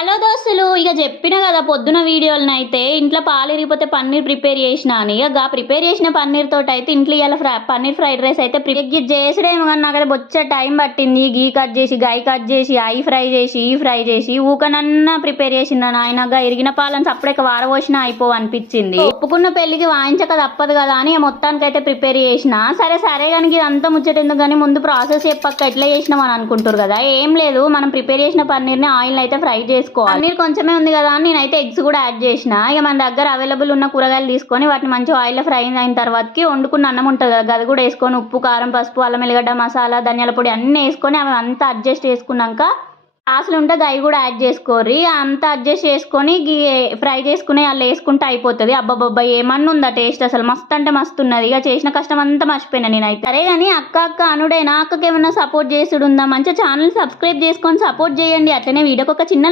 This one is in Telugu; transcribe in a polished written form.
హలో దోస్తులు, ఇక చెప్పిన కదా పొద్దున వీడియోలను అయితే ఇంట్లో పాలు ఇరిగిపోతే పన్నీర్ ప్రిపేర్ చేసిన అని. ఇక ప్రిపేర్ చేసిన పన్నీర్ తోటి అయితే ఇంట్లో ఇలా పన్నీర్ ఫ్రైడ్ రైస్ అయితే చేసుడేమో కానీ నాకైతే బొచ్చ టైం పట్టింది. గీ కట్ చేసి గాయ కట్ చేసి ఐ ఫ్రై చేసి ఈ ఫ్రై చేసి ఊకనన్నా ప్రిపేర్ చేసిన ఆయనగా ఇరిగిన పాలను సప్పుడేక వారవోసినా అయిపో అనిపించింది. ఒప్పుకున్న పెళ్లికి వాయించక తప్పదు కదా అని మొత్తానికి అయితే ప్రిపేర్ చేసిన. సరే కానీ ఇదంతా ముచ్చటెందుకు కానీ ముందు ప్రాసెస్ చెప్పక్క ఎట్లా చేసినాం అని అనుకుంటారు కదా. ఏం లేదు, మనం ప్రిపేర్ చేసిన పన్నీర్ని ఆయిల్ అయితే ఫ్రై చేసుకోవాలి. పన్నీర్ కొంచెమే ఉంది కదా అని నేనైతే ఎగ్స్ కూడా యాడ్ చేసిన. ఇక మన దగ్గర అవైలబుల్ ఉన్న కూరగాయలు తీసుకొని వాటిని మంచిగా ఆయిల్ ఫ్రై అయిన తర్వాతకి వండుకున్న అన్నం ఉంటుంది కదా, అది కూడా వేసుకొని ఉప్పు కారం పసుపు అల్లం ఎల్లిగడ్డ మసాలా ధనియాల పొడి అన్నీ వేసుకొని అవి అంతా అడ్జస్ట్ చేసుకున్నాక ఆసులు ఉంటే అవి కూడా యాడ్ చేసుకోర్రి. అంతా అడ్జస్ట్ చేసుకొని ఫ్రై చేసుకుని అలా వేసుకుంటే అయిపోతుంది. అబ్బాబ్బా ఏమన్నా ఉందా టేస్ట్, అసలు మస్తు అంటే మస్తు ఉన్నది. ఇక చేసిన కష్టం అంతా మర్చిపోయినా నేనైతే. సరే కానీ అక్క అనుడైనా అక్కకి ఏమన్నా సపోర్ట్ చేసుడు ఉందా, మంచిగా ఛానల్ సబ్స్క్రైబ్ చేసుకొని సపోర్ట్ చేయండి. అట్లనే వీడియోకి ఒక చిన్న